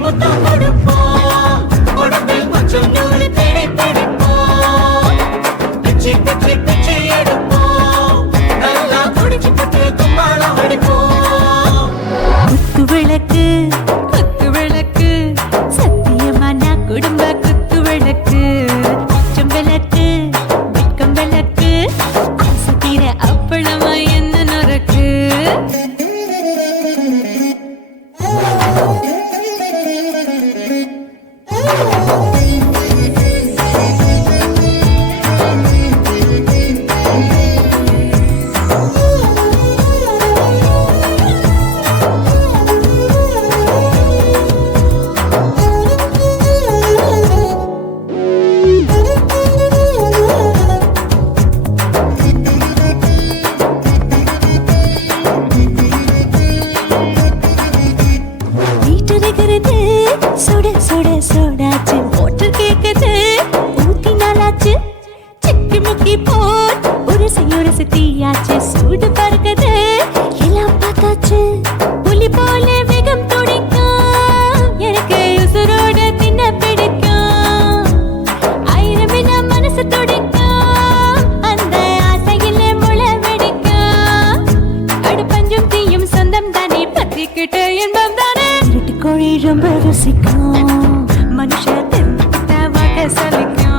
முத்தம் கொடுப்போம் உடம்பில் கொஞ்சம் நூறு தேடி பிடிப்போம் பிச்சி பிச்சி பிச்சி எடுப்போம் நல்லா குடிச்சு பட்டு கும்பாலம் அடிப்போம் குத்து விளக்கு சத்தியமான குடும்ப குத்து விளக்கு கொஞ்சம் விளக்கு வெட்கம் விளக்கு ஆசை தீர அப்பளமா என்ன நொறுக்கு சுட சுட சோடாச்சு மோட்டர் கேக்குது ஊத்தி நாளாச்சு சிக்கி முக்கி போட் ஒரு தீயாச்சு சூடு பறக்குது எல்லாம் பார்த்தாச்சு புலி போல வேகம் துடிக்கும் எனக்கு உசுரோட தின்ன பிடிக்கும் ஆயிரம் மனசு துடிக்கும் அந்த ஆசையில முளை வெடிக்கும் அடுப்பஞ்சும் தீயும் சொந்தம் தானே பத்திக்கிட்டு இன்பம் தானே கோழி ரொம்ப ருசிக்கும் மனுஷ தெரிஞ்சுக்கிட்ட சலிக்கும்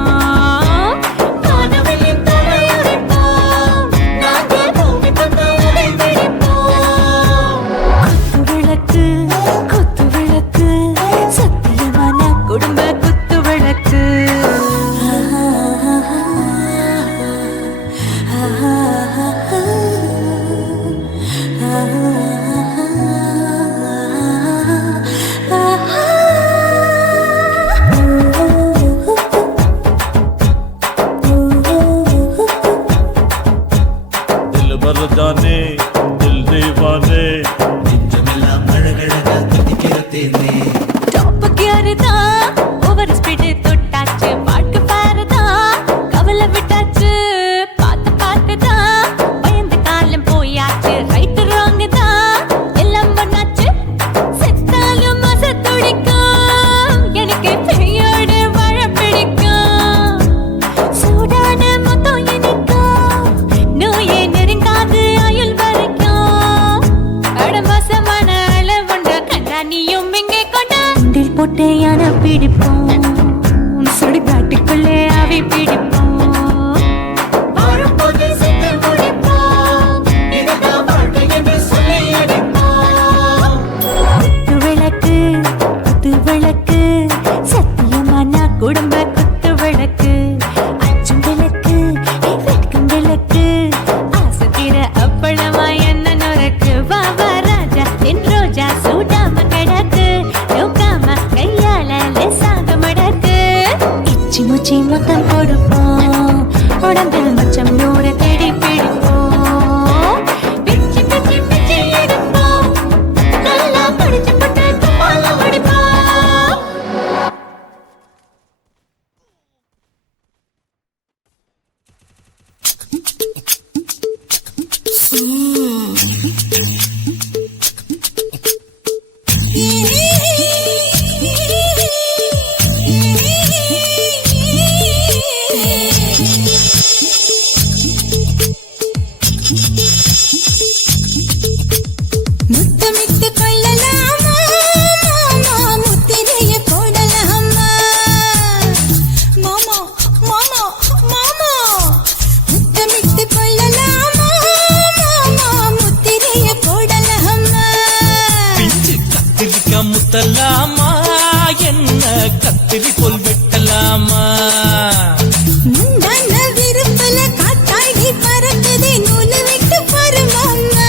குத்து விளக்கு சத்தியமான குடும்ப குத்து விளக்கு जाने दिल दीवाने நிஜமெல்லாம் அழகழகா துடிக்கிறதேனே டாப் கியர்தா ஓவர் ஸ்பீட் தொட்டாச்சு பாட்டு பாருதா கவலை விட்டாச்சு பாத்து பாத்துதா பயந்து காலம் போயாச்சு ரைட் ராங் தா எல்லாம் பண்ணாச்சு செத்தாலும் மச துடிக்கும் எனக்கு பெரியோட வாழ பிடிக்கும் சூடான மொத்தம் எனக்கும் நோயே நெருங்காது ஆயுள் வரைக்கும் அடமசமான அளவுண்ட கண்டா நீயும் இங்கே கொண்டா உண்டில் போட்டு யானை பிடிப்போம் சுடுகாட்டுக்குள்ளே அவை பிடிப்போம் வாழும்போது செத்து முடிப்போம் இதுதான் வாழ்க்கை என்று சொல்லி அடிப்போம் குத்து விளக்கு சத்தியமான குடும்ப குத்து விளக்கு அச்சும் விளக்கு வெட்கம் விளக்கு ஆசை தீர அப்பளமா என்ன நொறுக்கு வா வா ராஜா என் ரோஜா சூடாம கிடக்கு நோக்காம கையால லேசாக மடக்கு இச்சி முச்சி மொத்தம் கொடுப்போம் உடம்பில் மச்சம் நூறு தேடி பிடிப்போம் பிச்சி பிச்சி பிச்சி எடுப்போம் நல்லா படிச்சு பட்டு கும்பாலம் அடிப்போம் முத்தமிட்டு கொள்ளலாமா மாமா முத்திரைய போடலாமா மாமா மாமா மாமா முத்தமிட்டு கொள்ளலாமா மாமா முத்திரைய போடலாமா பிஞ்சு கத்திரிக்கா முத்தலாமா என்ன கத்திரி போல் வெட்டலாமா முந்தான விருப்பல காத்தாடி பறக்குதே நூலு விட்டு பாரு மாமா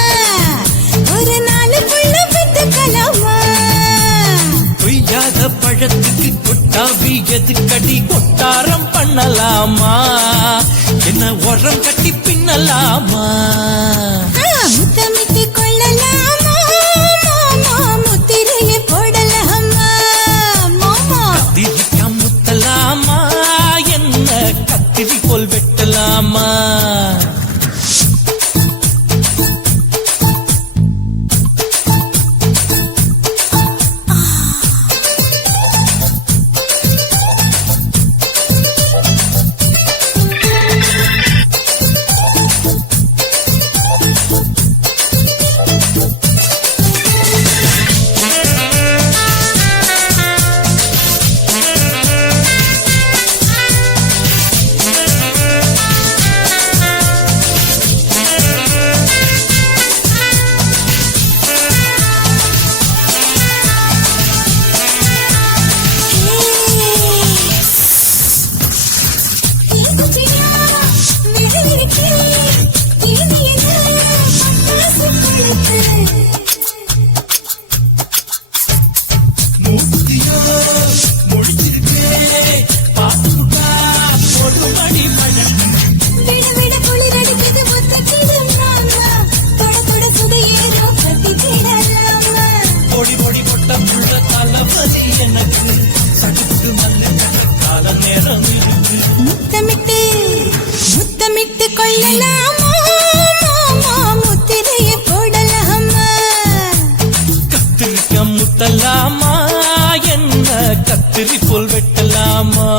ஒரு நாளுக்குள்ள விட்டுக்கலாமா பொய்யாத பழத்துக்கு கொட்டாவி எதுக்கடி கொட்டாரம் பண்ணலாமா என்ன உரம் கட்டி பின்னலாமா முத்தமிட்டு கொள்ளலாமா மாமா முத்திரைய போடலாமா மாமா கத்திரிக்கா முத்தலாமா என்ன கத்திரி போல் வெட்டலாமா மூர்த்தியா முடிச்சிருக்கே பாத்துட்டா பொடுமடி மழை விட விட குளிர் அடிக்குது முத்தத்திடும் மாமா தொட தொட சுதையேறோ கட்டிக்கிடலாமா பொடி பொடி பொட்ட புள்ள தளபதி எனக்கு சடுத்து நல்ல கால நேரம் இருக்கு முத்தமிட்டு முத்தமிட்டு கொள்ளலாமா மாமா முத்திரையை போடலாமா கத்திரிக்க முத்தலாமா என்ன கத்திரி போல் வெட்டலாமா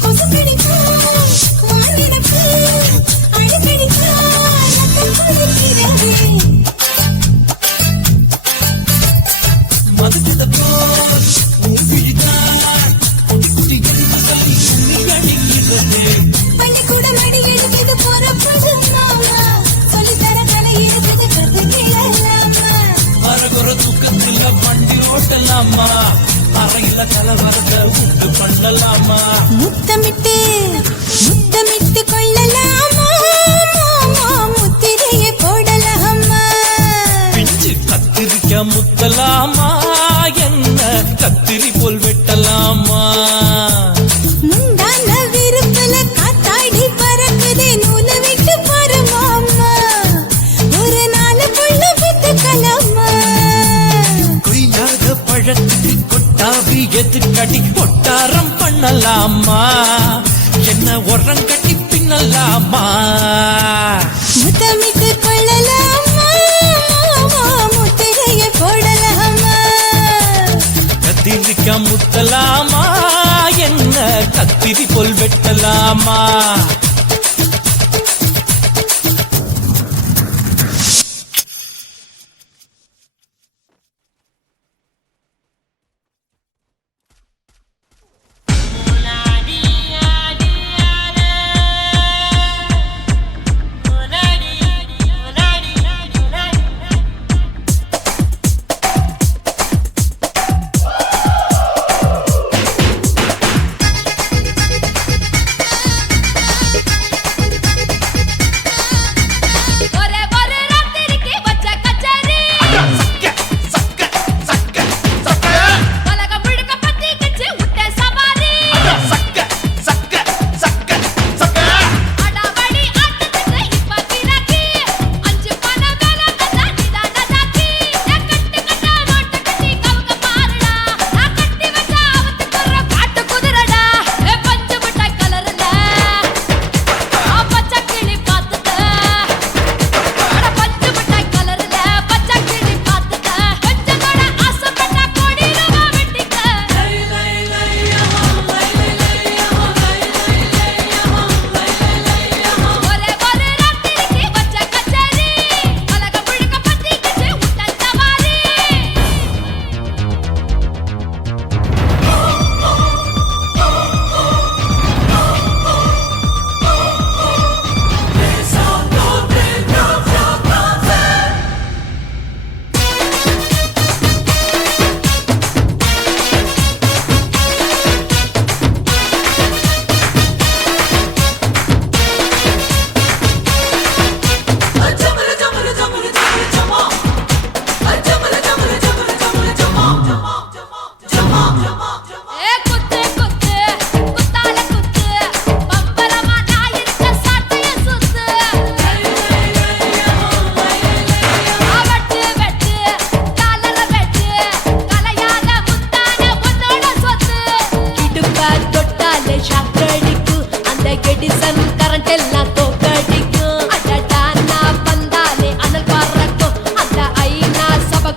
கொசுக்கடிக்கா வானிடக்கு அடிக்கடிக்கா ரத்தம் குளிக்கிறது மதுக்கிட்ட போல் ஊபிழிதான் குட்டி எலும்புகளை சுண்ணி அடிக்கிறது பள்ளிக்கூடம் அடி எடுக்குது புறப்படும் மாமா சொல்லித்தர கலை இருக்குது கத்துக்கிடலாமா மரகுற தூக்கத்துல வண்டி ஓட்டலாமா அறையில கலவரத்தை உண்டு பண்ணலாமா முத்தமிட்டு முத்தமிட்டு கொள்ளலாமா மாமா முத்திரையை போடலாமா பிஞ்சு கத்திரிக்க முத்தலாமா என்ன கத்திரி போல் வெட்டலாமா முந்தான விருப்பல காத்தாடி பறக்குதே நூலை விட்டு பாரு மாமா ஒரு நாள் புள்ள வித்துக்கலாமா கொய்யாத பழத்துக்கு கொட்டாவி எதுக்கடி ஒட்டாரம் பண்ணலாமா என்ன உரம் கட்டி பின்னலாமா முத்தமிட்டு கொள்ளலாமா மாமா முத்திரையை போடலாமா கத்திரிக்க முத்தலாமா என்ன கத்திரி போல் வெட்டலாமா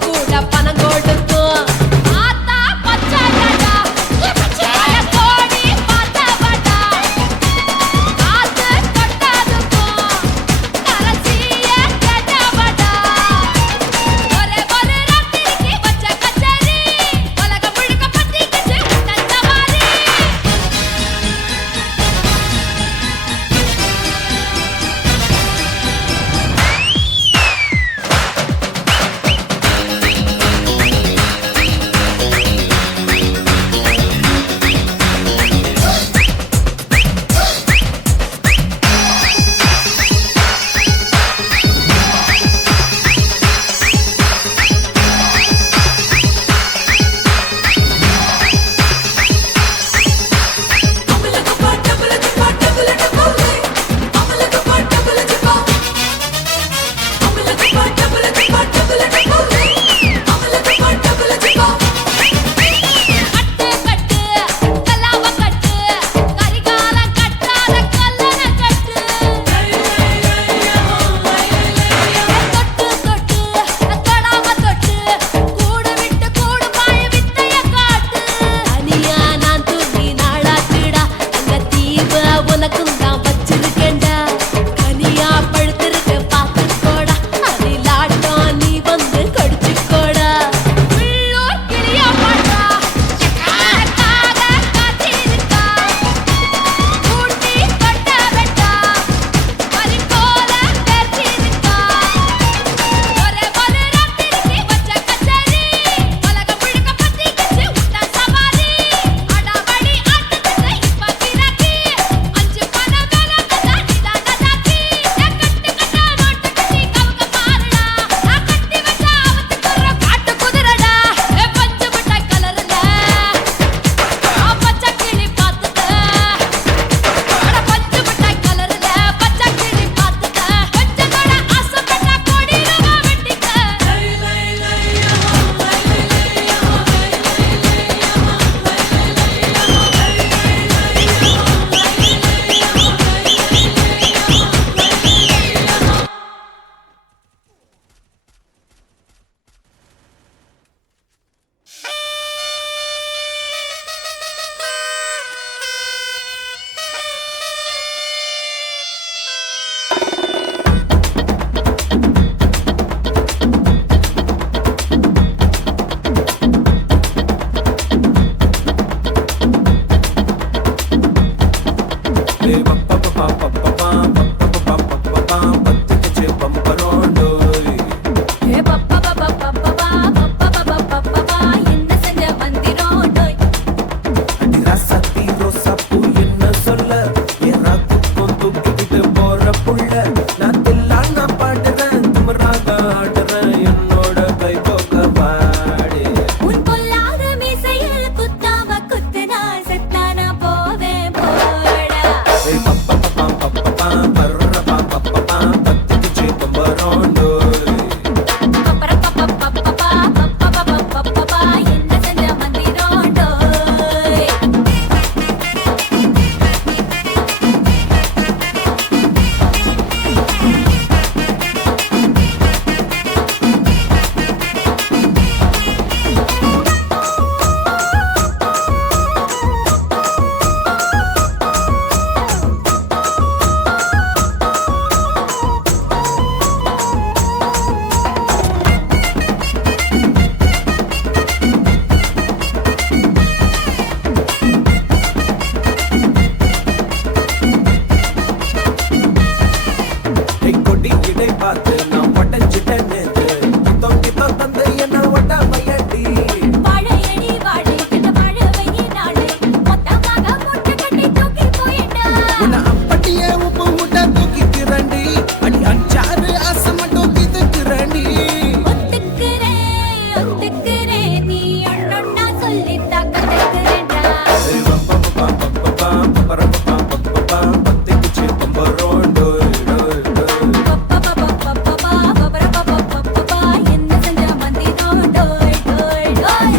கூட பணம் கொடுக்கும் ஆத்தா பச்சை கடா பச்சை ஏ பப்பா பப்பா பப்பா பப்பா பப்பா பப்பா என்ன செஞ்ச மந்திரம் டோய் உன் பொல்லாத மீசையில் குத்தாம குத்துனா செத்தானா போவேன் போடா பப்பர பப்பா பப்பா பப்பா பப்பா என்ன செஞ்ச மந்திரம் டோய் வாழையடி வாழை கட்ட வாழவையே நாளை மொத்தமாக மூட்டை கட்டி தூக்கி போயிட்டா ஒத்துக்கிறேன் நீ ஒன்னொன்னா சொல்லித்தா கத்துக்கிறேன்டா பப்பா பப்பா பப்பா பப்பர பப்பா பப்பா என்ன செஞ்ச மந்திரம் டோய் டோய் டோய்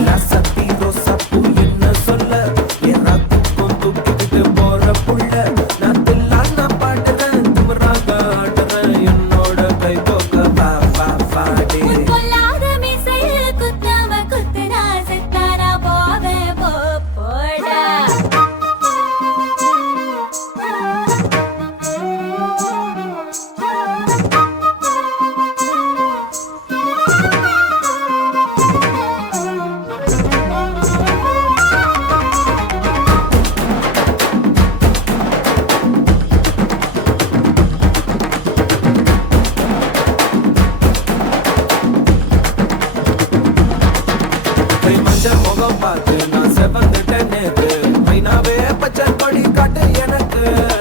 உன் பொல்லாத மீசையில் குத்தாம குத்துனா செத்தானா போவேன் போடா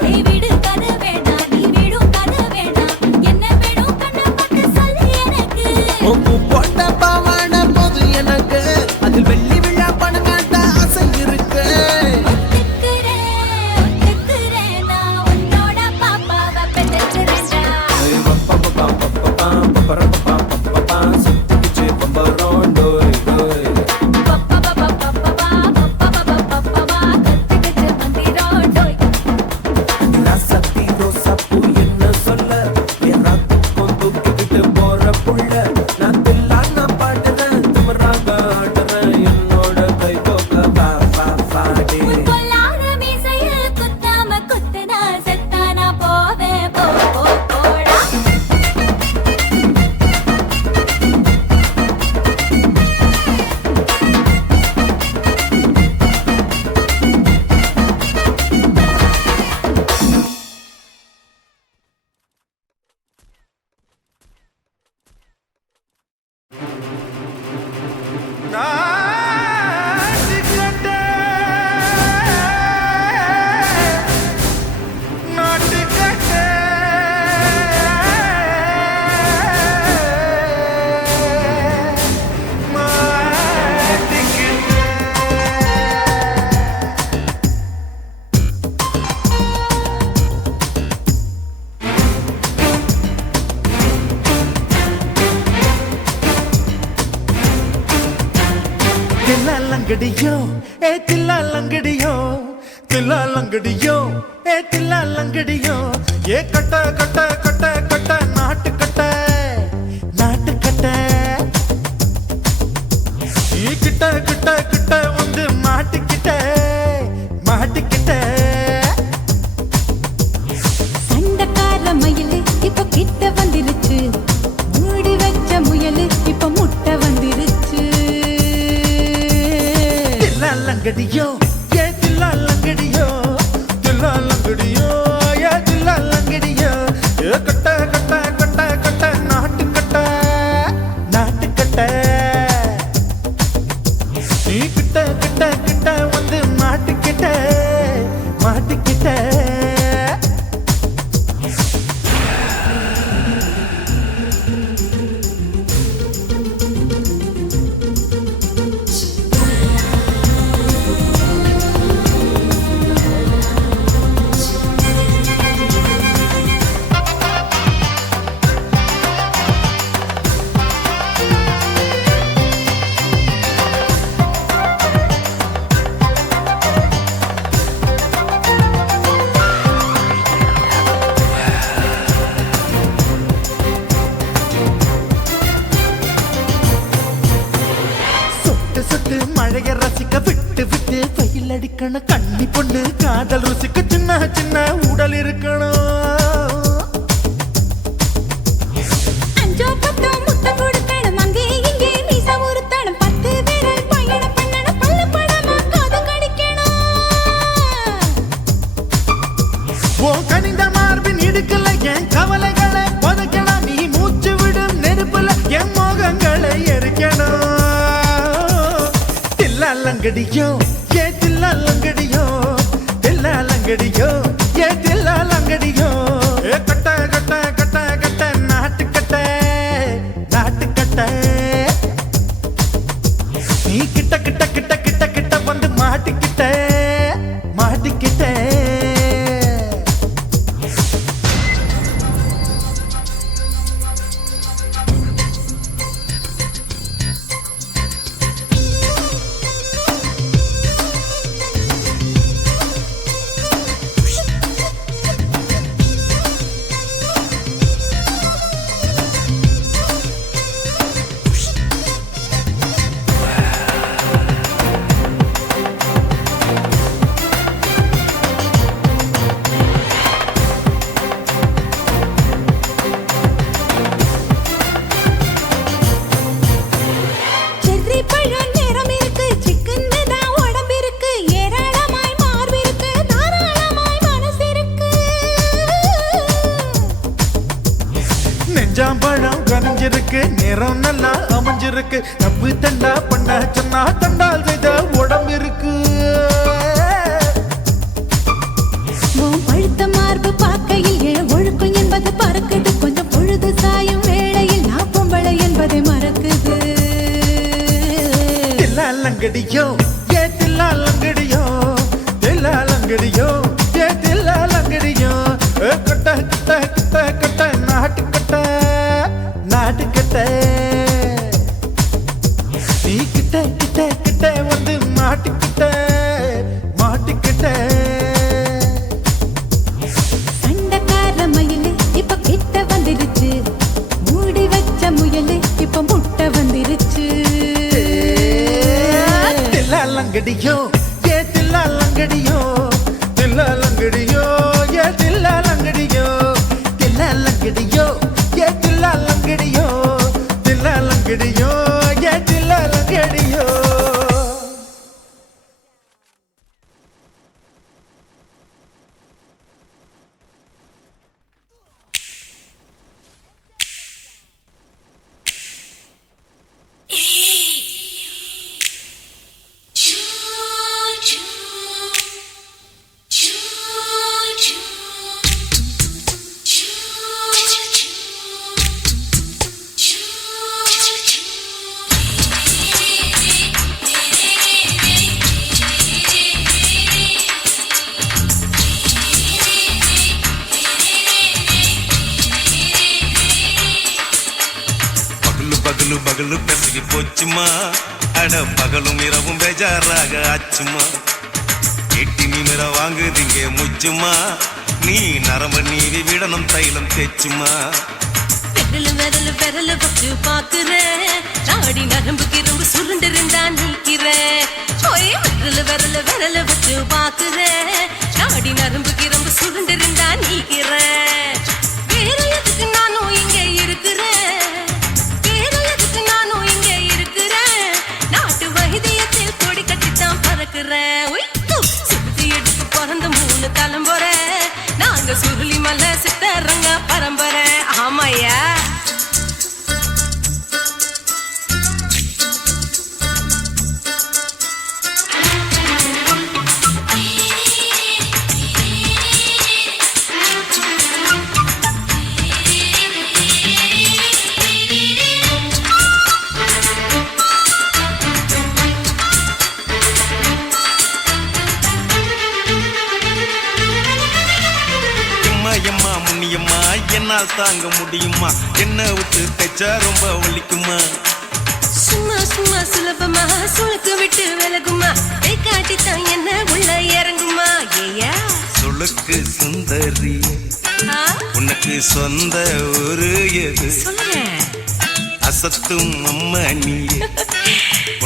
நீ வீடு கது வேணா நீ வீடும் கது வேணா என்ன வேணும் கண்ண பார்த்து சொல்லு எனக்கு ஒத்துக்கிறேன் நான் உன்னோட பாப்பாவை பெற்றுக்கிறேன்டா பப்பா பப்பா பப்பா பப்பா பப்பா கத்துக்கிச்சு மந்திரம் டோய் உன் பொல்லாத மீசையில் குத்தாம குத்துனா செத்தானா போவேன் போடா லங்கடியோ ஏ தில்லா லங்கடியோ தில்லா லங்கடியோ ஏ தில்லா லங்கடியோ ஏ கட்ட கட்ட கட்ட கட்ட நாட்டு கட்ட நாட்டு கட்ட நீ கிட்ட கிட்ட கிட்ட வந்து மாட்டிக்கிட்ட மாட்டிக்கிட்ட சண்டக்கார மயிலு இப்ப கிட்ட வந்துருச்சு மூடி வச்ச முயலு இப்ப முட்டை வந்துருச்சு தில்லா லங்கடியோ ஏ தில்லா லங்கடியோ தில்லா லங்கடியோ இருக்கணும் கண்ணி பொண்ணு காதல் ருசிக்கு சின்ன சின்ன உடல் இருக்கணும். அஞ்சோ பத்தோ முத்தம் கொடுக்கணும் அங்கே இங்கே மீச உருத்தணும் 10 விரல் பயணம் பண்ணணும் பல்ல படமா காது கடிக்கணும். ஓ கனிந்த மார்பின் இடுக்கல என் கவலைகளை புதைக்கணும். நீ மூச்சு விடும் நெருப்புல என் மோகங்களை எரிக்கணும். தில்லாலங்கடியோ ஏ தில்லாலங்கடியோ தில்லாலங்கடியோ ஏ தில்லாலங்கடியோ ஏ கட்ட கட்ட கட்ட கட்ட நாட்டு கட்ட நாட்டு கட்ட நீ கிட்ட கிட்ட கிட்ட கிட்ட கிட்ட வந்து மாட்டிக்கிட்ட மாட்டிக்கிட்ட. செர்ரி பழம் நிறம் இருக்கு சிக்கன்னு தான் உடம்பு இருக்கு ஏராளமாய் மார்பு இருக்கு தாராளமாய் மனசு இருக்கு. நெஞ்சாம்பழம் கனிஞ்சிருக்கு நிறம் நல்லா அமைஞ்சிருக்கு தப்பு தண்டா பண்ண சொன்னா தண்டால் செய்த உடம்பு இருக்கு. உன் பழுத்த மார்பு பார்க்கையில் என் ஒழுக்கம் என்பது பறக்குது கொஞ்சம் பொழுது சாயும் வேளையில் நான் பொம்பளை என்பதை மறக்குது. தில்லாலங்கடியோ ஏ தில்லாலங்கடியோ தில்லாலங்கடியோ ஏ தில்லாலங்கடியோ ஏ கட்ட கட்ட கட்ட கட்ட நாட்டு கட்ட நாட்டு கட்ட நீ கிட்ட கிட்ட கிட்ட வந்து மாட்டிக்கிட்ட மாட்டிக்கிட்ட. சண்டைக்கார மயிலு இப்ப கிட்ட வந்துருச்சு மூடி வச்ச முயலு இப்ப முட்டை வந்துருச்சு. தில்லாலங்கடியோ ஏ தில்லாலங்கடியோ தில்லாலங்கடியோ ஏ தில்லாலங்கடியோ தில்லாலங்கடியோ ஏ தில்லாலங்கடியோ தில்லாலங்கடியோ ஏ தில்லாலங்கடியோ. பகலு பகலு பெசகி போச்சுமா அட பகலும் இரவும் பேஜாராக ஆச்சுமா எட்டி நிமிர வாங்குதிங்க முச்சுமா நீ நரம்ப நீவி விடணும் தைலம் தேச்சுமா. விரலு விரலு விரலு வச்சு பாக்குறேன் நாடி நரம்பு கிரம்பு சுருண்டு இருந்தா நீக்கிறேன். ஓய் விரலு விரலு விரலு வச்சு பாக்குறேன் நாடி நரம்பு கிரம்பு சுருண்டு இருந்தா நீக்கிறேன். வேற எதுக்கு நானும் இங்க இருக்கிறேன் வேற எதுக்கு நானும் இங்க இருக்கிறேன் நாட்டு வைத்தியத்தில் கொடி கட்டித்தான் பறக்கிறேன். சுத்தி எடுத்து பிறந்த 3 தலைமுறை நாங்க சுருளி மலை சித்தரங்க பரம்பரை. ஆமாயா எம்மா முன்னியம்மா என்னால் தாங்க முடியுமா என்ன விட்டு தைச்சா ரொம்ப வலிக்குமா. சும்மா சும்மா சுலபமா சுளுக்கு விட்டு விலகுமா கை காட்டித்தான் என்ன உள்ள இறங்குமா. ஏயா சுளுக்கு சுந்தரி உனக்கு சொந்த ஊரு எது சொல்றேன் அசத்தும் அம்மா நீ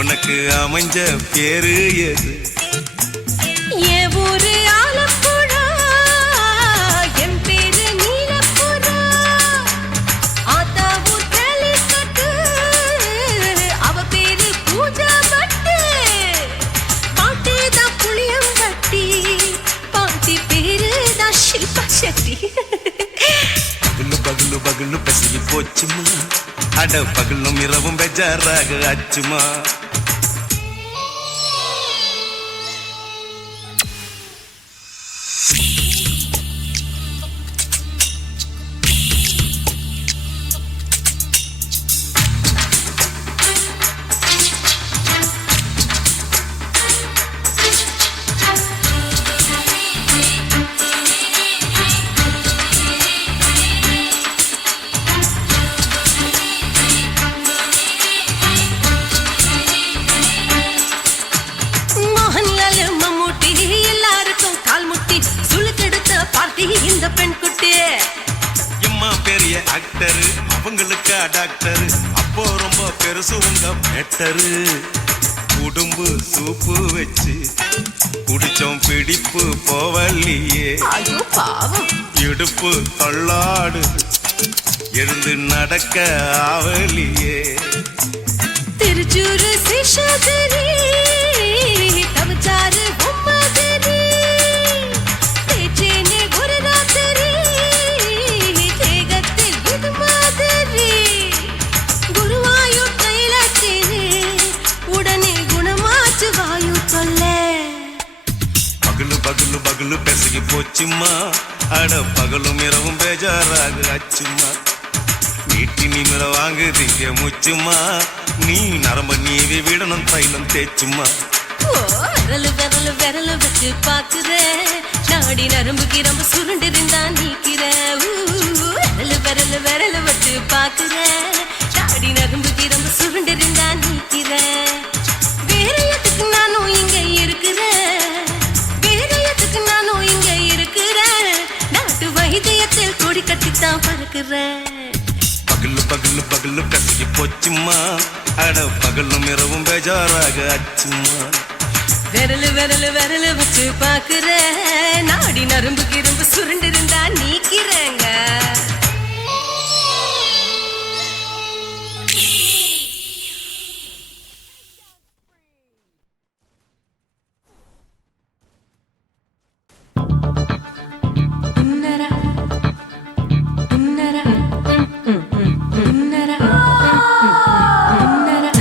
உனக்கு அமைஞ்ச பேரு எது ஊரு ஆலப்புழா, என் பேரு நீலப்புறா. ஆத்தா ஊர் கேலிக்கட்டு, அவ பேரு பூஜா பட்டு. பாட்டுதான் புளியம்பட்டி, பாட்டி பேருதான் ஷில்பா செட்டி. பகலு பகலு பகலு பசிக்கு போச்சுமா, அட பகலும் இரவும் பெஜாராக ஆச்சுமா. மோகன்லால் மம்மூட்டி எல்லாருக்கும் கால் முட்டி சுளுக்கெடுத்த பார்ட்டி இந்த பெண் குட்டி. எம்மா பெரிய ஆக்டரு, அவங்களுக்கா டாக்டரு, அப்போ ரொம்ப பெருசு உங்க மேட்டரு. உடும்பு சூப்பு வச்சு குடிச்சோம் பிடிப்பு போவல்லையே, ஐயோ பாவம். இடுப்பு தள்ளாடு எழுந்து நடக்க ஆவலியே. திருச்சூரு சேஷாதிரி, தவச்சாரு பொம்மதிரி. தேச்சேனே ஒரு ராத்திரி, தேகத்தில் இது மாதிரி. குருவாயூர் தைலத்தினே, உடனே குணமாச்சு வாயு சொல்ல. பகலு பகலு பகலு பெசகி போச்சுமா, அட பகலும் இரவும் பேஜாராக ஆச்சுமா. வீட்டி நிமிர வாங்குதீங்க முச்சுமா, நீ நரம்ப நீவி விடணும் தைலம் தேச்சுமா. ஓ, விரலு விரலு விரலு வச்சு பாக்குறேன், நாடி நரம்பு கிரம்பு சுருண்டிருந்தா நீக்கிறேன். விரலு விரலு விரலு வச்சு பாக்குறேன், நாடி நரம்பு கிரம்பு சுருண்டிருந்தா நீக்கிறேன். வேற எதுக்கு நானும் இங்க இருக்கிறேன், வேற எதுக்கு நானும் இங்க இருக்கிறேன். நாட்டு வைத்தியத்தில் கொடி கட்டித்தான் பறக்கிறேன். பகலு பகலு பகலு பெசகி போச்சுமா, அட பகலும் இரவும் பேஜாராக ஆச்சுமா. விரலு விரலு விரலு வச்சு பாக்குறேன், நாடி நரம்பு கிரும்பு சுருண்டிருந்தா நீக்கிறேங்க.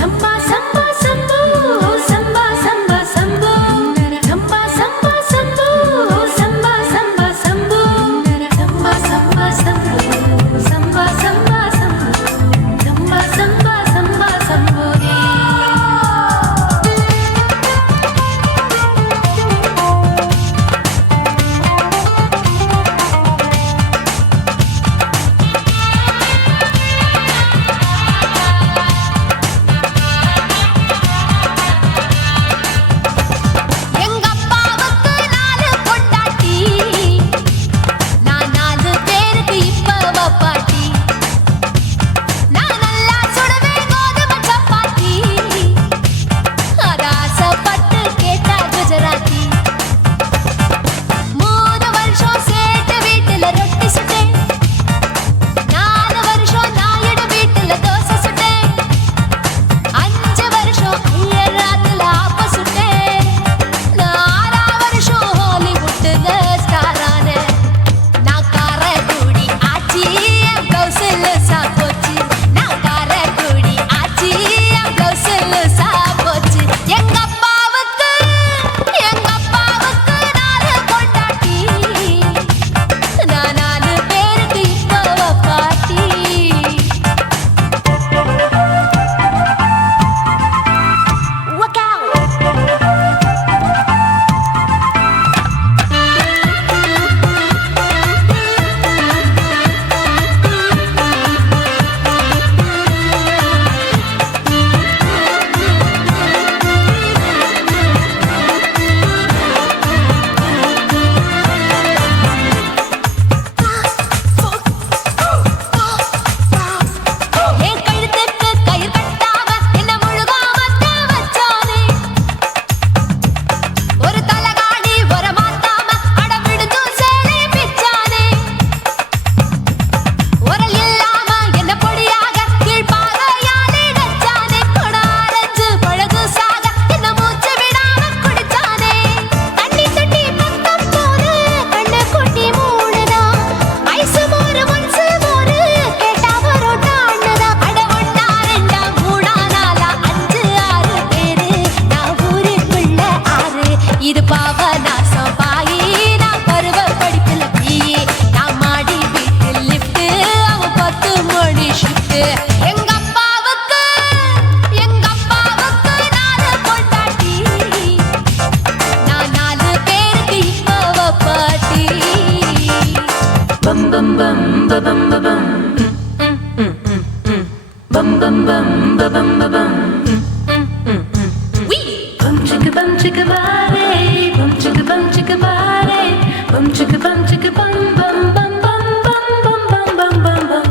சம்பா சம்பா சம்போ சம்பா சம்பா சம்போ சம்பா சம்பா Shambho Bum chicka body, bum chicka body, bum chicka bum bum bum bum bum bum bum bum bum.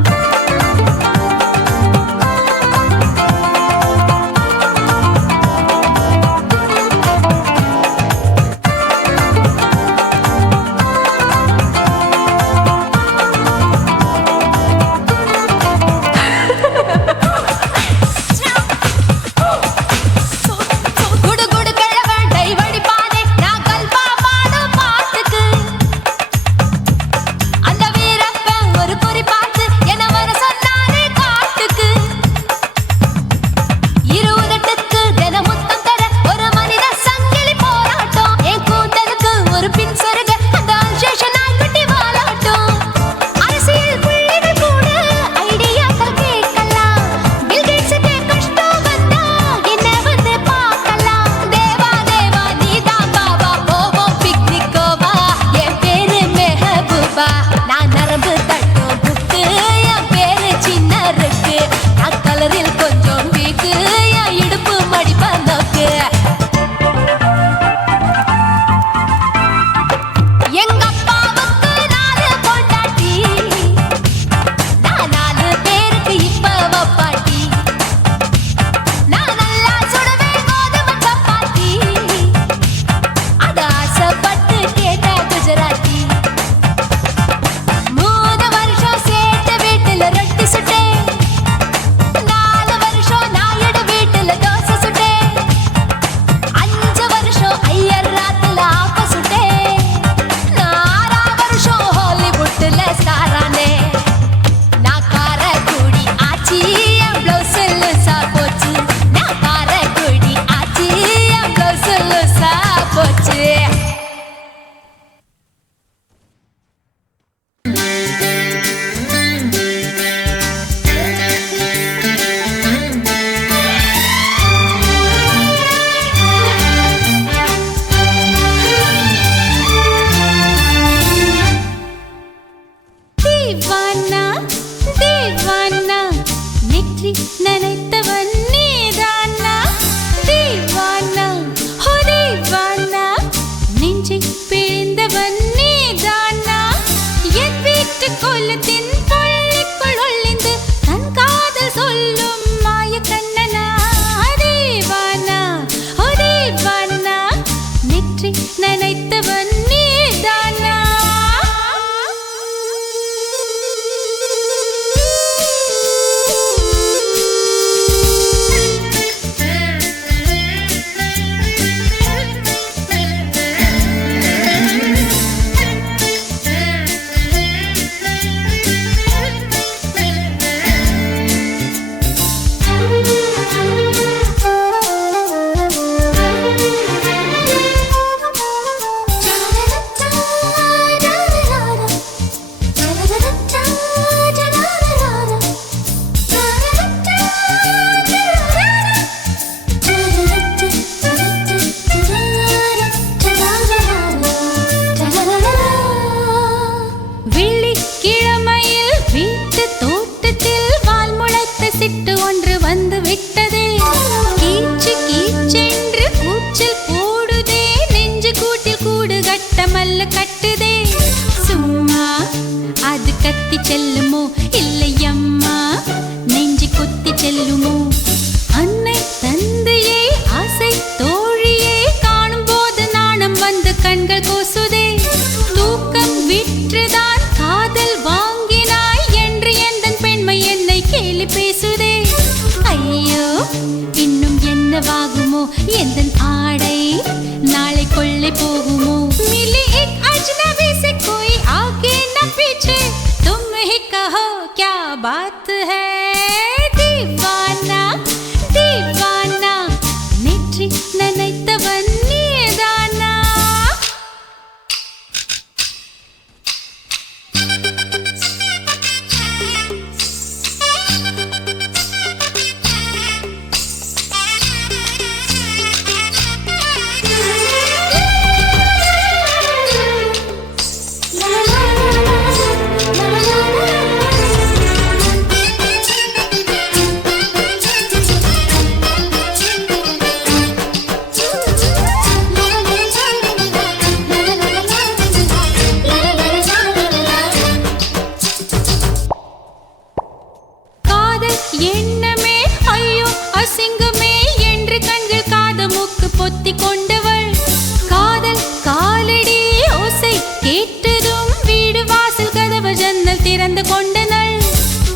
கேட்டதும் வீடு வாசல் கதவு ஜன்னல் திறந்து கொண்டனள்.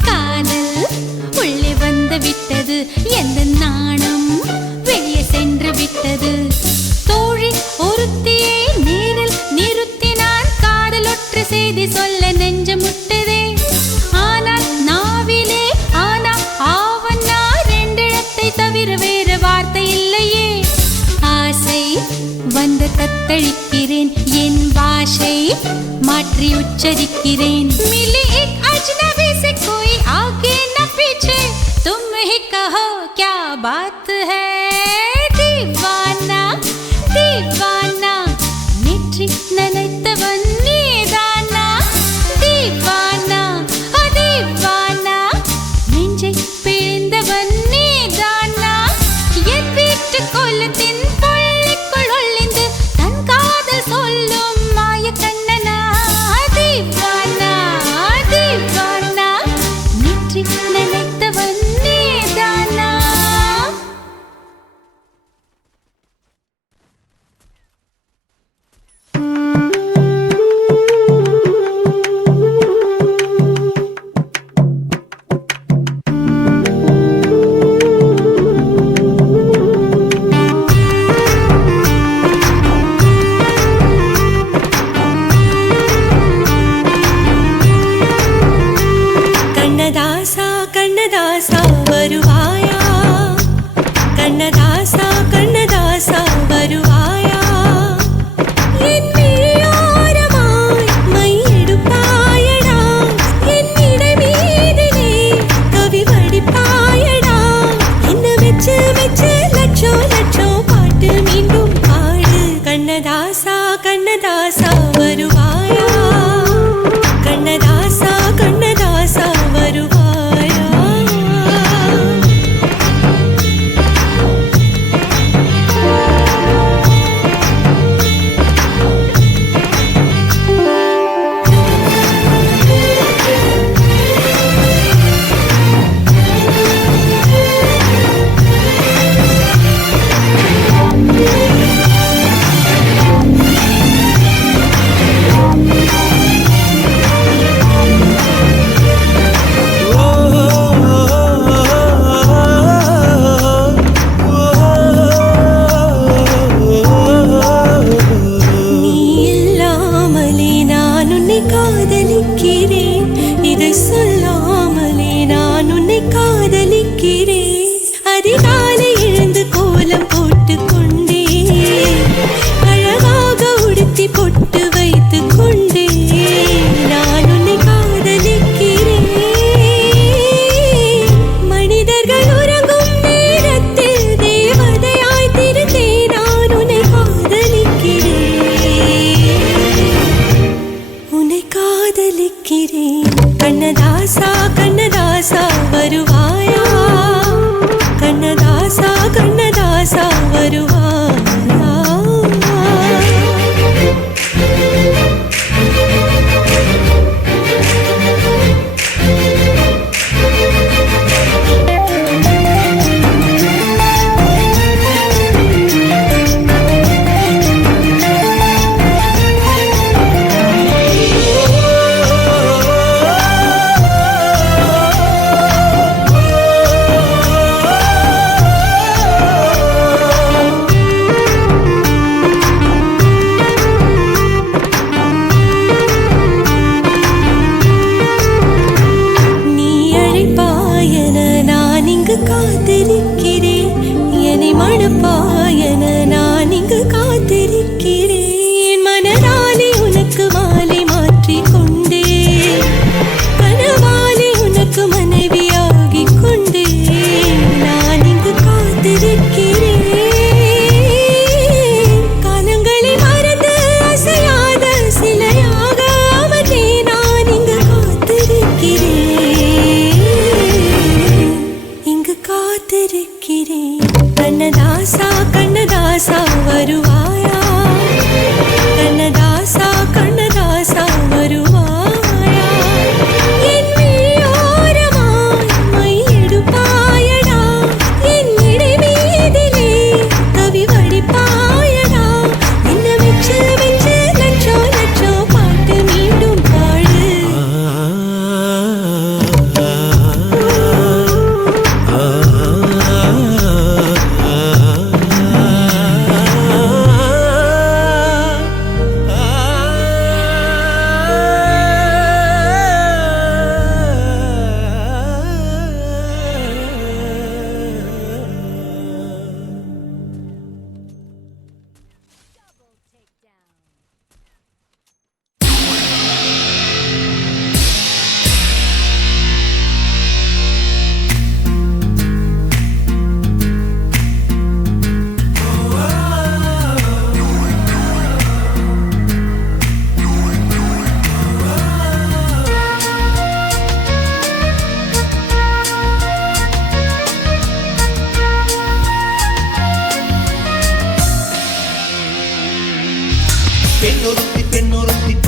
காதல் உள்ளே வந்து விட்டது, எந்த நாணம் வெளியே சென்று விட்டது. தோழி ஒருத்தியை நேரில் நிறுத்தினான், காதலொற்ற செய்தி சொல்ல நெஞ்சு முட்டதே. ஆனால் நாவிலே ஆனா ஆவன்னா ரெண்டிடத்தை தவிர வேறு வார்த்தை இல்லையே. ஆசை வந்து தத்தளிக்கிறேன், என் பாஷை மாற்றி உச்சரிக்கிறேன். मिली एक अजनबी से कोई आगे न पीछे, तुम ही कहो क्या बात है. दीवाना दीवाना नेற்றி நினைத்தவன் நீதானா. தீவானா தீவானா நெஞ்சை பிழிந்தவன் நீதானா. என் வீட்டு கொல்லத்தின் பள்ளிக்குள் ஒளிந்து தன் காதல் சொல்லும் மாய கண்ணனா. தீவானா தீவானா நேற்றி நினைத்தவன் நீதானா. கண்ணதாசா கண்ணதாசா வருவாயா, கண்ணதாசா கண்ணதாசா வருவாயா. என் விழியோரமாய் மையெடுப்பாயடா, என் இடை மீதிலே கவி வடிப்பாயடா. என்ன வெச்சு வெச்சு லட்சோ லட்சோ பாட்டு மீண்டும் பாடு. கண்ணதாசா கண்ணதாசா வருவாயா, கண்ணதாசா கண்ணதாசா வருவாயா. நீ இல்லாமலே நான் உன்னை காதலிக்கிறேன், இதை சொல்லாமலே நான் உன்னை காதலிக்கிறேன். அதிகாலை எழுந்து கோலம் போட்டு கொண்டே, அழகாக உடுத்தி பொட்டு வைத்து கொண்டே நான் உன்னை காதலிக்கிறேன். மனிதர்கள் உறங்கும் நேரத்தில் தேவதையாய் திருந்தே நான் உன்னை காதலிக்கிறேன், உன்னை காதலிக்கிறேன். கண்ணதாசா கண்ணதாசா வருவாயா, கண்ணதாசா கண்ணதாசா வருவாயா.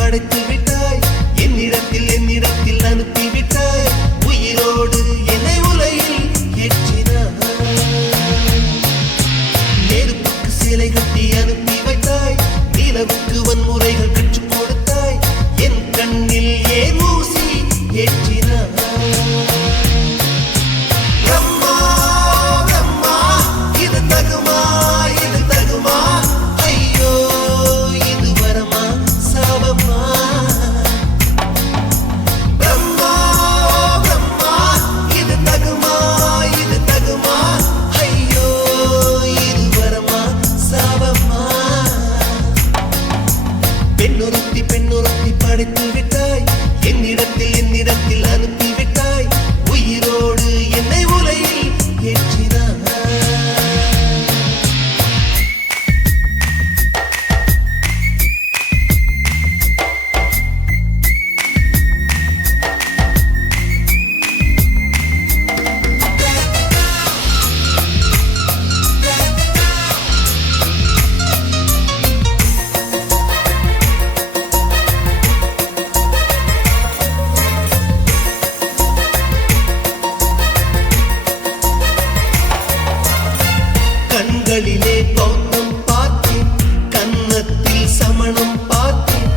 படைத்து விட்டாய் என்னிடத்தில் அனுப்பி விட்டாய் உயிரோடு என்னை உலையில் ஏற்றினாய் நெருப்புக்கு சிலை கட்டி அனுப்பி வைத்தாய் நிலவுக்கு வன்முறைகள் கற்றுக் கொடுத்தாய் என் கண்ணில் ஏன் ஊசி ஏற்றினாய் பிரம்மா பிரம்மா இது தகுமா ஐயோ இது வரமா சாபமா பிரம்மா பிரம்மா இது தகுமா ஐயோ இது வரமா சாபமா பெண்ணொருத்தி படைத்து விட்டாய் என்னிடத்தில் அனுப்பி விட்டாய் உயிரோடு என்னை உலையில் ஏற்றினாய் கண்களிலே பௌத்தம் பார்த்தேன் கன்னத்தில் சமணம் பார்த்தேன்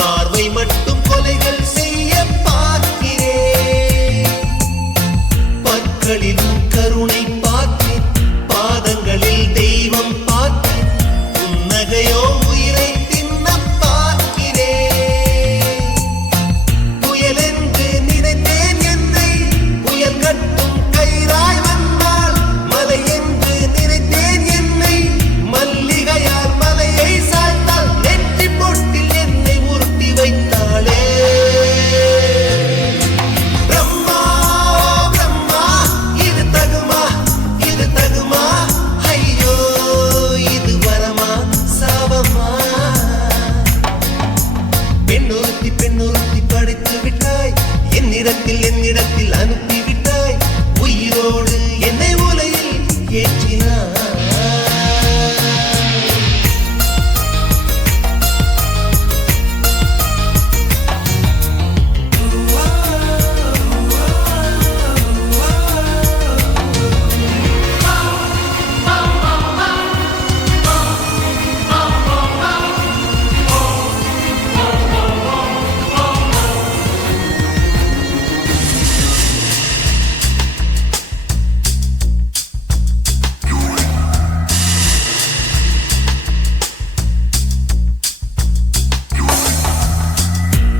பார்வை மட்டும் கொலைகள் செய்ய பார்க்கிறேன் பற்களிலும் கருணை பார்த்தேன் பாதங்களில் தெய்வம் பார்த்தேன் புன்னகையோ உயிரை தின்ன பார்க்கிறேன் புயல் என்று நினைத்தேன் என்னை புயல் கட்டும் கயிறாய் வந்தால் மலை என்று நினைத்தேன் என்னை மல்லிகையால் மலையை சாய்த்தால் நெற்றி பொட்டில் என்னை உருட்டி வைத்தாளே பிரம்மா பிரம்மா இது தகுமா ஐயோ இது வரமா சாபமா பெண்ணொருத்தி படைத்து விட்டாய் என்னிடத்தில் அனுப்பி விட்டாய் உயிரோடு என்னை உலையில் ஏற்றினாய்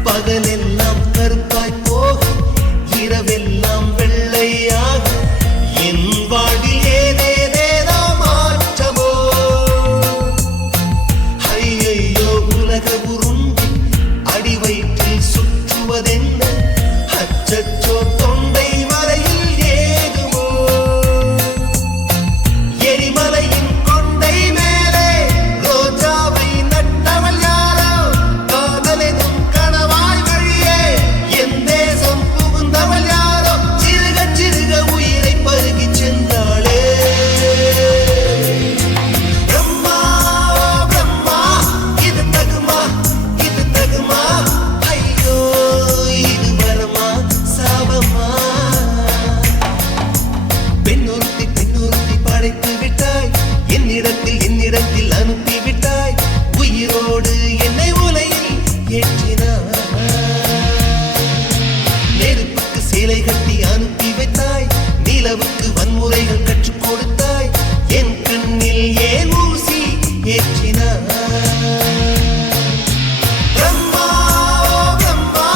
பகலெல்லாம் கருப்பாய் போக இரவெல்லாம் வெள்ளையாக என் வாழ்வில் ஏதேதேதோ மாற்றமோ ஐயையோ உலக உருண்டி அடி வயிற்றில் சுற்றுவதென்ன அச்சச்சோ தொண்டை வரையில் ஏதுமோ எரிமலையின் கொண்டை மேலே ரோஜாவை நட்டவள் யாரோ காதலெனும் கணவாய் வழியே என் தேசம் புகுந்தவள் யாரோ சிறுக உயிரை பருகிச் சென்றாளே பிரம்மா பிரம்மா இது தகுமா ஐயோ இது வரமா சாபமா பெண்ணொருத்தி படைத்து விட்டாய் என்னிடத்தில் அனுப்பி விட்டாய் உயிரோடு என்னை உலையில் ஏற்றினாய் நெருப்புக்கு சிலை கட்டி அனுப்பி வைத்தாய் நிலவுக்கு வன்முறைகள் கற்றுக் கொடுத்தாய் என் கண்ணில் ஏன் ஊசி ஏற்றினாய் பிரம்மா பிரம்மா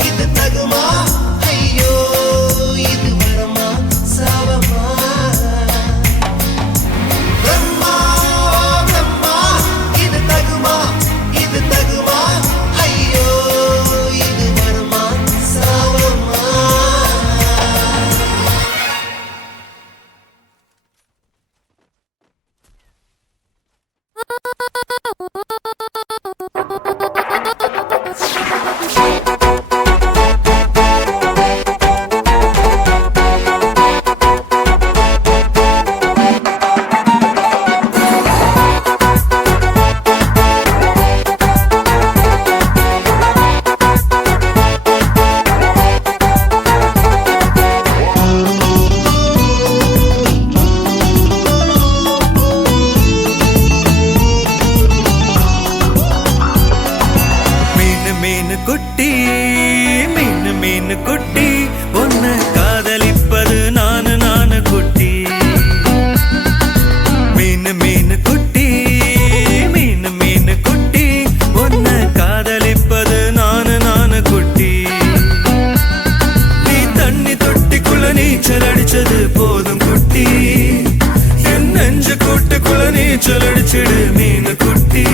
இது தகுமா ஐயோ இது வரமா சாபமா பிரம்மா பிரம்மா இது தகுமா ஐயோ இது வரமா சாபமா குட்டி மீனு மீனு குட்டி ஒன்ன காதலிப்பது நானு குட்டி மீனு மீனு குட்டி மீனு மீனு குட்டி ஒன்ன காதலிப்பது நானு குட்டி நீ தண்ணி தொட்டிக்குள்ள நீச்சல் அடிச்சது போதும் குட்டி என் நெஞ்சு கூட்டுக்குள்ள நீச்சல் அடிச்சிடு மீனு குட்டி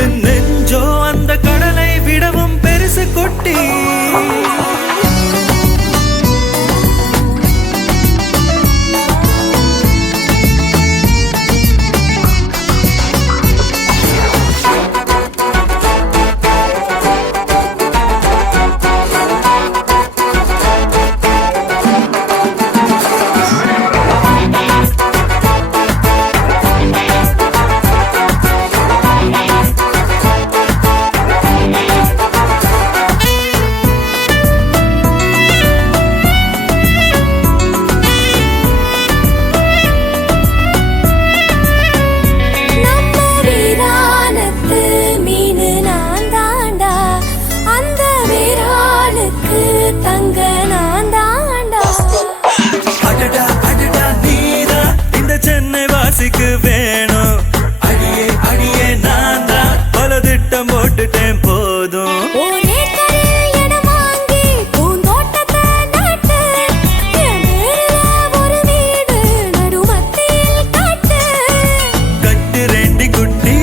என் நெஞ்சோ அந்த கடலை விடவும் பெருசு குட்டி நம்ம வீராணத்து மீனு நான் தாண்டா அந்த வீராளுக்கு தங்க நான் தாண்டா அடடா அடடா நீதா இந்த சென்னை வாசிக்கு வேணும் அடியே அடியே நான் தான் பல திட்டம் போட்டுட்டேன் போதும் ஒரே கரையில் இடம் வாங்கி பூந்தோட்டத்தை நட்டு என் பேருல ஒரு வீடு நடுமத்தியில் கட்டு கட்டு ரெண்டி குட்டி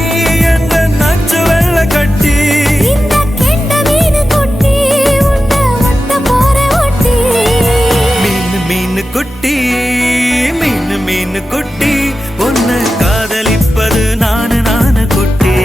என்ற நச்சு வெள்ள கட்டி இந்த கெண்ட மீனு குட்டி உன்னை ஒட்ட போற ஒட்டி மீனு மீனு குட்டி மீனு மீனு குட்டி ஒன்ன காதலிப்பது நானு குட்டி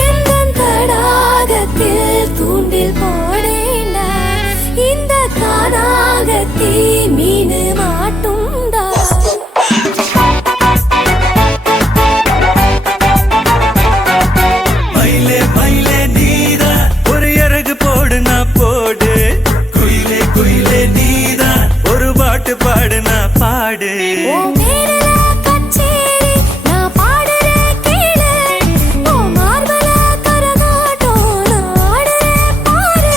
எந்தன் தடாகத்தில் தூண்டில் போடேண்டா இந்த கானாகத்தி மீனு மாட்டுண்டா மயிலே மயிலே நீதா ஒரு இறகு போடு நான் போடு குயிலே குயிலே நீதா ஒரு பாட்டு பாடு நான் பாடு உன் பேருல கச்சேரி நான் பாடுறேன் கேளு உன் மார்பல கரகாட்டம் நான் ஆடுறேன் பாரு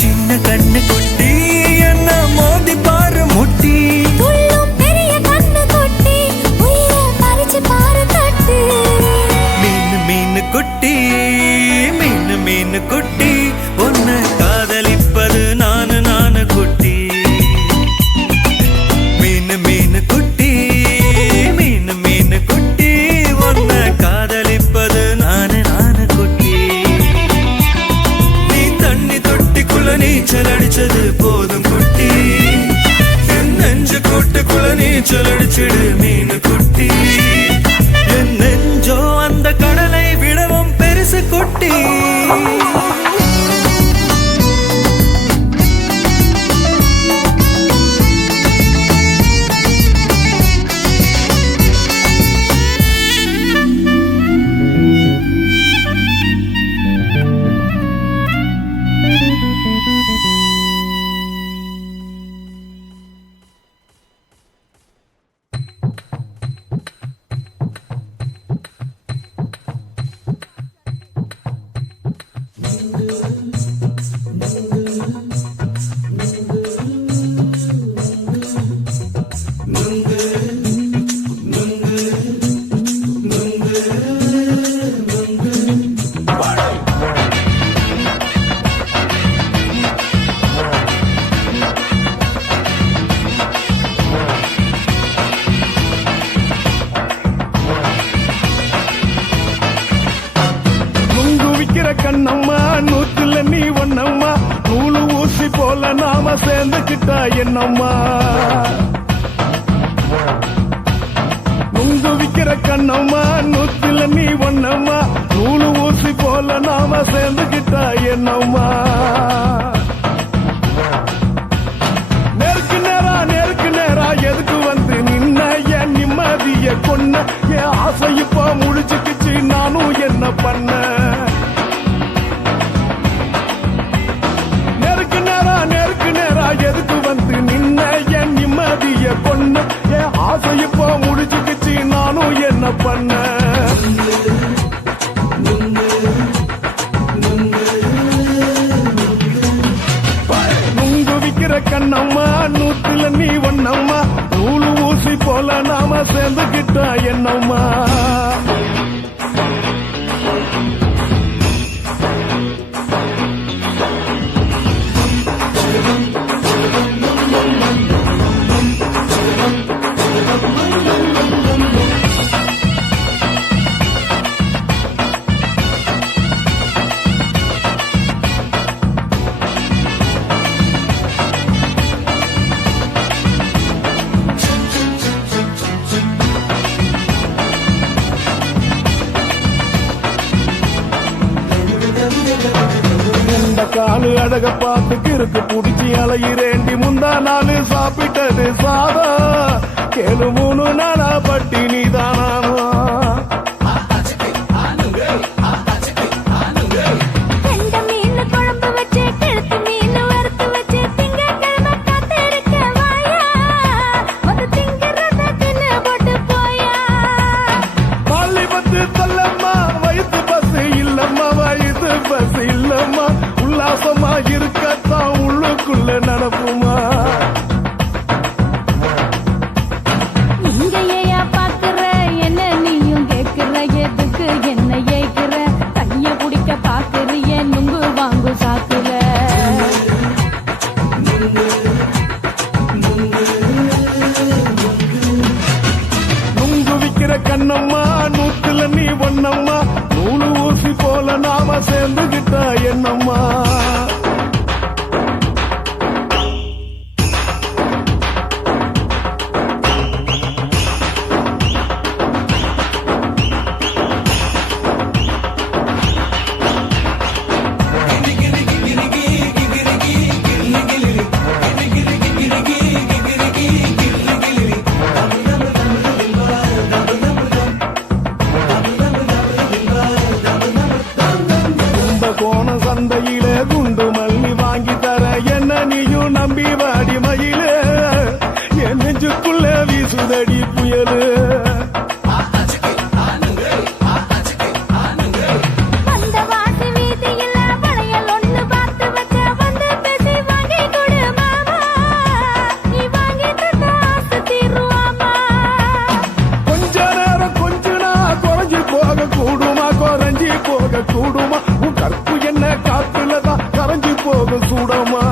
சின்ன கண்ணு குட்டி என்ன மோதி பாரு முட்டி துள்ளும் பெரிய கண்ணு கொட்டி உயிரை பறிச்சு பாரு தட்டு மீனு மீனு குட்டி மீனு மீனு குட்டி ஒன்ன காதலிப்பது நானு குட்டி மீனு மீனு குட்டி மீனு மீனு குட்டி ஒன்ன காதலிப்பது நானு குட்டி நீ தண்ணி தொட்டிக்குள்ள நீச்சல் அடிச்சது போதும் குட்டி என் நெஞ்சு கூட்டுக்குள்ள நீச்சல் அடிச்சிடு மீனு குட்டி என் நெஞ்சோ அந்த கடலை விடவும் பெருசு குட்டி கண்ணம்மா நூத்துல நீ ஒன்னம்மா நூலு ஊசி போல நாம சேர்ந்துக்கிட்டா என்னம்மா நுங்கு விக்கிற கண்ணம்மா நூத்துல நீ ஒன்னம்மா நூலு ஊசி போல நாம சேர்ந்துக்கிட்டா என்னம்மா விக்கிற கண்ணம்மா நூத்துல நீ ஒன்னம்மா நூலு ஊசி போல நாம சேர்ந்துகிட்டா என்னம்மா காலு அழக பார்த்து கிறுக்கு புடிச்சி அலையிறேண்டி முந்தா நாலு சாப்பிட்டது சாதா கேளு 3 நாளா பட்டினி தானானோ கண்ட மீன் குழம்பு வச்சு கெளுத்து மீன் வறுத்து வச்சு திங்கக்கிழமை காத்திருக்க வாயா வந்து திங்கிறத தின்னு போட்டு போயா பள்ளி பத்து தள்ளம்மா வயிற்று பசு இல்லம்மா வயிற்று பசு இல்லம்மா உல்லாசமா இருக்கத்தான் உள்ளுக்குள்ள நடப்புமா இங்க ஏயா பாக்குற என்ன நீயும் கேக்குற எதுக்கு என்ன ஏக்குற கைய பிடிக்க பாக்குறிய நுங்கு வாங்கு சாக்குற நுங்கு விக்கிற கண்ணம்மா நூத்துல நீ ஒன்னம்மா நூலு ஊசி போல நாம சேர்ந்துகிட்டா என்னம்மா கோண சந்தையில குண்டு மல்லி வாங்கி தர என்ன நீயும் நம்பி வாடி மயில என் நெஞ்சுக்குள்ள வீசுதடி புயலு அந்த வாசி வீதியில வளையல் ஒண்ணு பார்த்து வச்ச வந்து பேசி வாங்கி கொடு மாமா நீ வாங்கி தந்த ஆசை தீருவாமா கொஞ்ச நேரம் கொஞ்ச நான் குறைஞ்சி போக கூடுமா குறைஞ்சி போக கூடுமா உன் கற்பு என்ன காத்துலதான் கரைஞ்சி போக சூடமா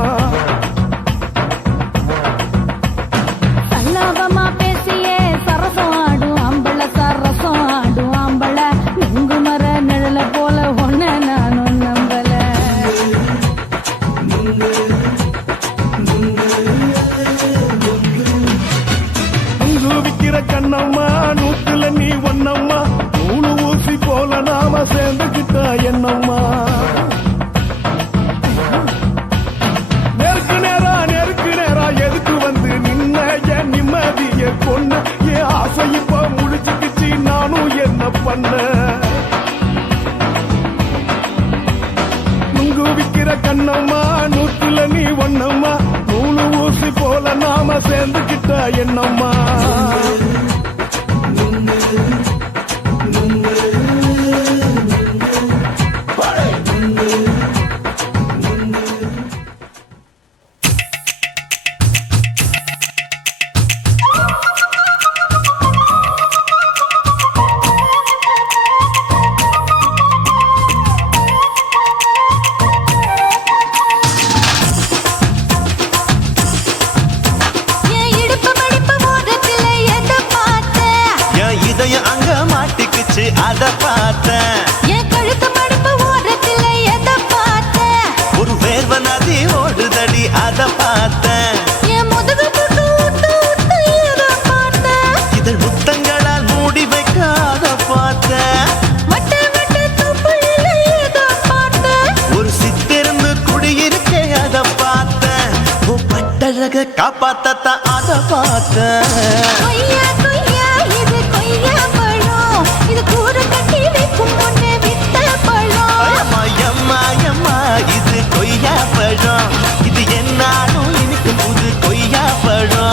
சல்லாபமா பேசியே சரசம் ஆடும் அம்பள சரசம் ஆடும் அம்பள நுங்கு மர நிழல போல ஒன்ன நானும் நம்பல நுங்கு விக்கிற கண்ணம்மா நூத்துல நீ ஒன்னம்மா நூலு ஊசி போல நாம சேர்ந்துகிட்டா என்னம்மா நெருக்கு நேரா எதுக்கு வந்து நின்ன என் நிம்மதிய கொன்ன என் ஆசை இப்ப முடிச்சுக்கிச்சு நானும் என்ன பண்ண நுங்கு விக்கிற கண்ணம்மா நூத்துல நீ ஒன்னம்மா நூலு ஊசி போல நாம சேர்ந்துகிட்டா என்னம்மா என் இடுப்பு மடிப்பு ஓரத்துல எதை பார்த்த என் இதயம் அங்க மாட்டிக்குச்சு அத பார்த்தேன் என் கழுத்து மடிப்பு ஓரத்துல எதை பார்த்த ஒரு வேர்வ நதி ஓடுதடி அத பார்த்தேன் என் முதுகு புட்டு விட்டு விட்டு எதை பார்த்த இதழ் முத்தங்களால் மூடி வைக்க அத பார்த்தேன் வட்ட வட்ட தொப்புளில எதை பார்த்த ஒரு சித்திருந்து குடியிருக்கே அத பார்த்தேன் உன் பட்டழக காப்பாத்தத்தான் அத பார்த்தேன் கொய்யா கொய்யா இது கொய்யா பழம் இது கூற கட்டி வைக்கும் முன்னே வித்த பழம் அம்மா எம்மா எம்மா இது கொய்யா பழம் இது என்னாலும் எனக்கு புது கொய்யா பழம்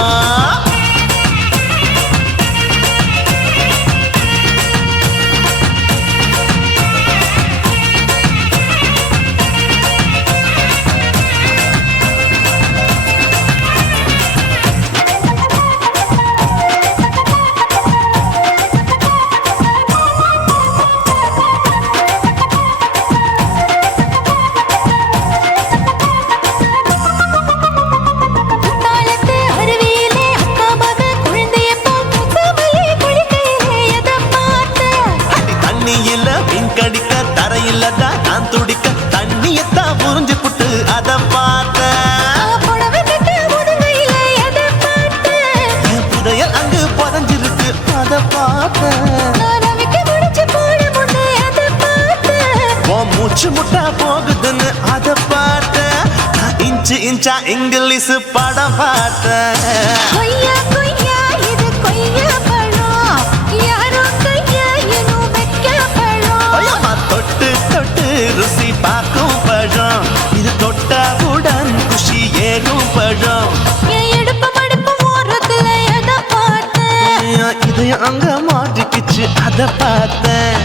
போகுதுன்னு அத பார்த்தேன். நான் இன்ச்சு இன்ச்சா இங்கிலீஷ் படம் பார்த்தேன். கொய்யா கொய்யா இது கொய்யா பழம் யாரோ கையா இன்னும் வைக்க பழம் ஐயம்மா, தொட்டு தொட்டு ருசி பார்க்கும் பழம். இது தொட்டாவுடன் குஷி ஏறும் பழம். என் இடுப்பு மடுப்பு ஓரத்துல எதை பார்த்தேன் என் இதயம் அங்க மாட்டிக்கிச்சு அத பார்த்தேன்.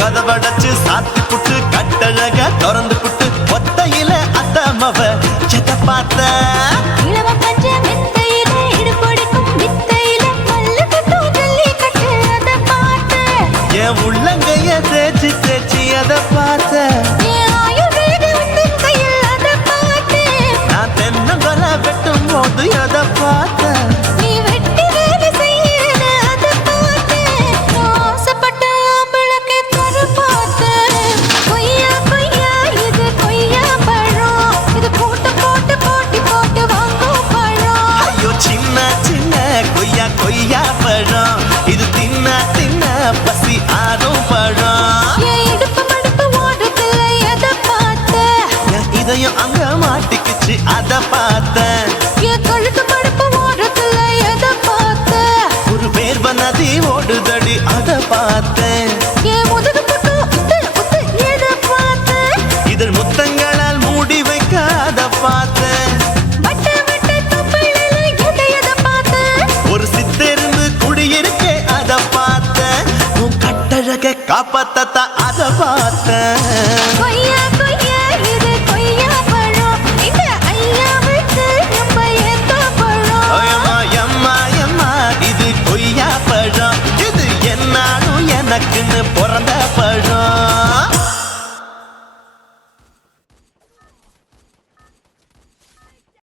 கதவடைச்சு சாத்தி புட்டு கட்டழக திறந்து புட்டு ஒத்தையில அத்தமவ செத்த பார்த்த. இளவ பஞ்ச மெத்தையில இடுப்பொடிக்கும் வித்தையில மல்லு கட்டும் ஜல்லி கட்டு அதை பார்த்தேன் என் உள்ளங்கைய தேய்ச்சி தேய்ச்சி அத பார்த்த. என் ஆயுர்வேத உந்தன் கையில் அதை பார்த்தேன் நான் தென்னங்கொலை வெட்டும் போது அத பார்த்த. நீ வெட்டி வேலை செய்யறத அதை பார்த்தேன் ஆசைப்பட்ட ஆம்பளுக்கு தர பார்த்தேன் கொய்யா கொய்யா இது கொய்யா பழம் இது போட்டு போட்டு போட்டி போட்டு வாங்கும் பழம் ஐயோ சின்ன சின்ன கொய்யா கொய்யா பழம். இது தின்ன தின்ன பசி ஆறும் பழம். என் இடுப்பு மடுப்பு ஓடுறதுல எதை பார்த்தேன் என் இதயம் அங்க மாட்டிக்கிச்சு அத பார்த்தேன். என் கழுத்து மடுப்பு ஓடுறதுல எதை பார்த்தேன் ஒரு வேர்வ நதி ஓடுதடி அத பார்த்தேன். என் முதுகு புட்டு உத்து உத்து எதை பார்த்தேன் இதழ் முத்தங்களால் மூடி வைக்க அத பார்த்தேன். வட்ட வட்ட தொப்பையில எதை பார்த்தேன் ஒரு சித்தெரும்பு குடியிருக்கே அத பார்த்தேன். உன் கட்டழக காப்பாத்தத்தான் அத பார்த்தேன்.